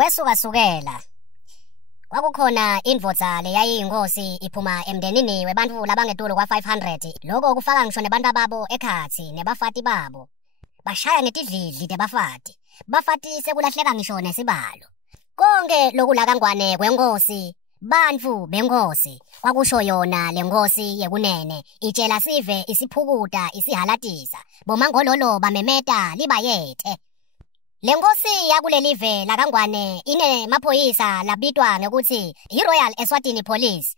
Kwesukasukela kwakukhona indvodza leyayiyinkosi iphuma emndenini webantu labangetulu kwa 500 lokho kufaka ngisho nebantu ababo ekhathi nebafati babo bashaya ngetidlidli tebafati bafati sekulahleka ngisho nesibalo konke lokulakangwane kwenkosi bantu benkosi kwakusho yona lenkosi yekunene itshela sive isiphukuta isihalatisa bomangololo bamemeta libayethe. Lenkosi yakulelive lakangwane ine maphoyisa labitwa ngekuthi iRoyal Eswatini Police,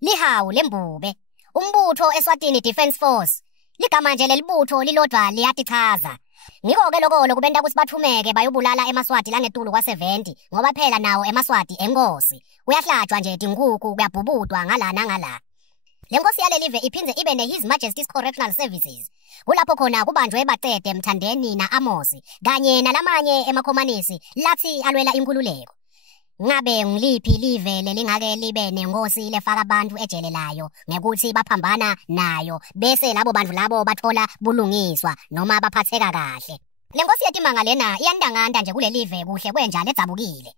lihawu lembube, umbutho Eswatini Defence Force. Ligama nje lelibutho lilodwa liyatichaza. Ngiko-ke lokho kubenta ukuthi bathumeke bayobulala eMaswati langetulu kwa 70 ngoba phela nawo eMaswati enkosi. Kuyahlatshwa nje tinkuku kuyabhubudwa ngala nangala. Lenkosi yalelive iphindze ibe ne-His Majesty's Correctional Services. Kulapho khona kubanjwe bacede Mthandeni na Amosi kanye nalamanye emakhomanisi lathi alwela inkululeko. Ngabe ngiliphi live lelingake libe nenkosi lefaka abantu ejele layo ngekuthi baphambana nayo bese labo bantu labo bathola bulungiswa noma baphatheka kahle. Lenkosi yetimanga lena iyandanganda nje kulelive kuhle kwenja ledzabukile.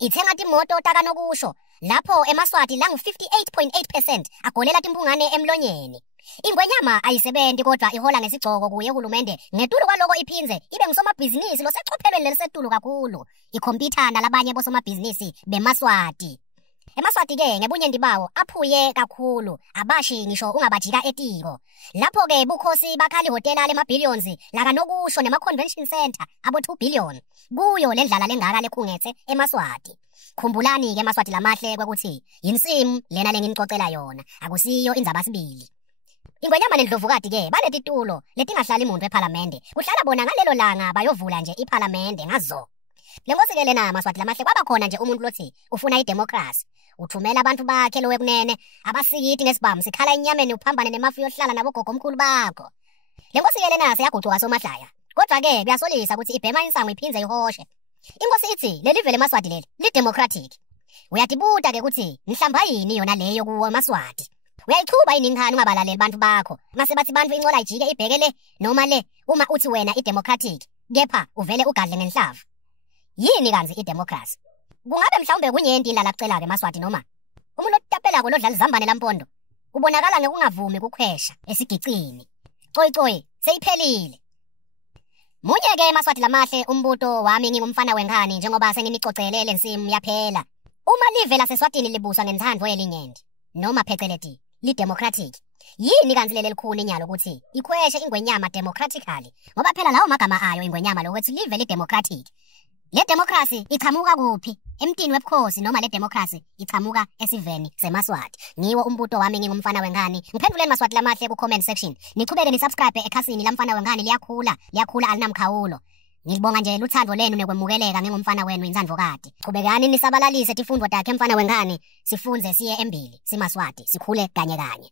Ithenga timoto takanokusho lapho eMaswati langu 58.8% agolela timpungane emlonyeni. Ingwenyama ayisebenti kodwa ihola ngesigcoko kuye uhulumende ngetulu kwaloko iphindze ibe ngusomabhizinisi losechophelweni lelisetulu kakhulu ikhompyuthana labanye bosomabhizinisi beMaswati. eMaswati ke ngebunyenti bawo aphuye kakhulu abashi ngisho ungabajika etiko. Lapho ke bukhosi bakhali hotela lema-billions lakanokusho nema-convention center abo 2 billion kuyo lendlala lengaka lekhungethe eMaswati. Khumbulani ke eMaswati lamahle kwekuthi yinsimu lena lengimxoxela yona akusiyo indzaba sibili. Ingwenyama nendlovukati ke banetitulo letingahlali umuntu eParliament kuhlala bona ngalelo langa bayovula nje iParliament ngazo. Lenkosi ke lena Maswati lamahle kwaba khona nje umuntu lothi ufuna idemocracy uthumela abantu bakhe lo wekunene abasikiti ngesibhamu sikhala inyameni uphambane nemafu yohlala nabo gogo omkhulu bakho. Lenkosi ke lena seyagucuka somahlaya kodwa ke kuyasolisa ukuthi ibhema insango iphindze ihoshe. Inkosi ithi lelive leMaswati leli lidemocratic. Uyatibuta ke ukuthi nihlamba yini yona leyo kuwo eMaswati. Uyayichuba yini ngani ungabalaleli bantu bakho mase bathi bantu incola ijike ibhekele noma le uma uthi wena idemocratic kepha uvele ugadle ngenhlava. Yini kanzi idemocracy? Kungabe mhlawumbe kunyenti la lacela ke eMaswati noma umuntu otapelako lodlala izambane laMpondo ubonakala ngekungavumi ukukhwesha esigicini. Coyi seyiphelile. Munye ke eMaswati lamahle umbuto wami ngingumfana wengane njengoba senginicocele lensimu yaphela. Uma live laseSwatini libuswa ngenthando yelinyenti noma pheceleti lidemocratic. Yini kanzi leli likhulu inyalo ukuthi ikhweshe ingwenyama democratically ngoba phela lawo magama ayo ingwenyama lokwethi live lidemocratic. Le democracy ichamuka kuphi? Emntini webukhosi noma le democracy ichamuka esiveni seMaswati. Ngiwo umbuto wami ngingumfana wengane. Ngiphenduleni Maswati lamahle ku comment section. Nichubeke ni subscribe ekhasini lamfana wengane liyakhula alinamkhawulo. Ngibonga nje luthando lenu nekwemukeleka ngingumfana wenu inzandvokati. Chubekani nisabalalise tifundvo takhe mfana wengane sifunze siye embili siMaswati sikhule kanye.